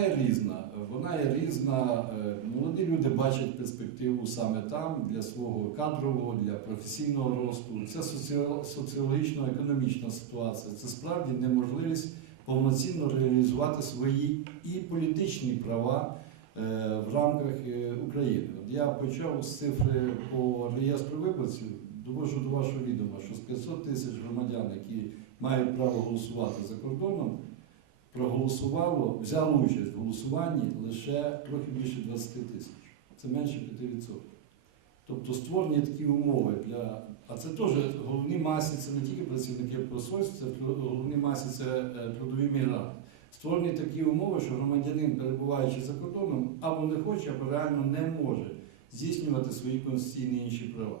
є різна. Вона є різна. Е, Молоді люди бачать перспективу саме там для свого кадрового, для професійного росту. Це соціо- соціологічно-економічна ситуація. Це справді неможливість повноцінно реалізувати свої і політичні права е, в рамках е, України. Я почав з цифри по реєстру виборців. Довожу до вашого відома, що з 500 тисяч громадян, які мають право голосувати за кордоном, проголосувало, взяло участь в голосуванні лише трохи більше 20 тисяч. Це менше 5%. Тобто створені такі умови для. А це теж головні масі, це не тільки працівники посольств, це головні масі це е, трудові мігранти. Створені такі умови, що громадянин, перебуваючи за кордоном, або не хоче, або реально не може здійснювати свої конституційні інші права.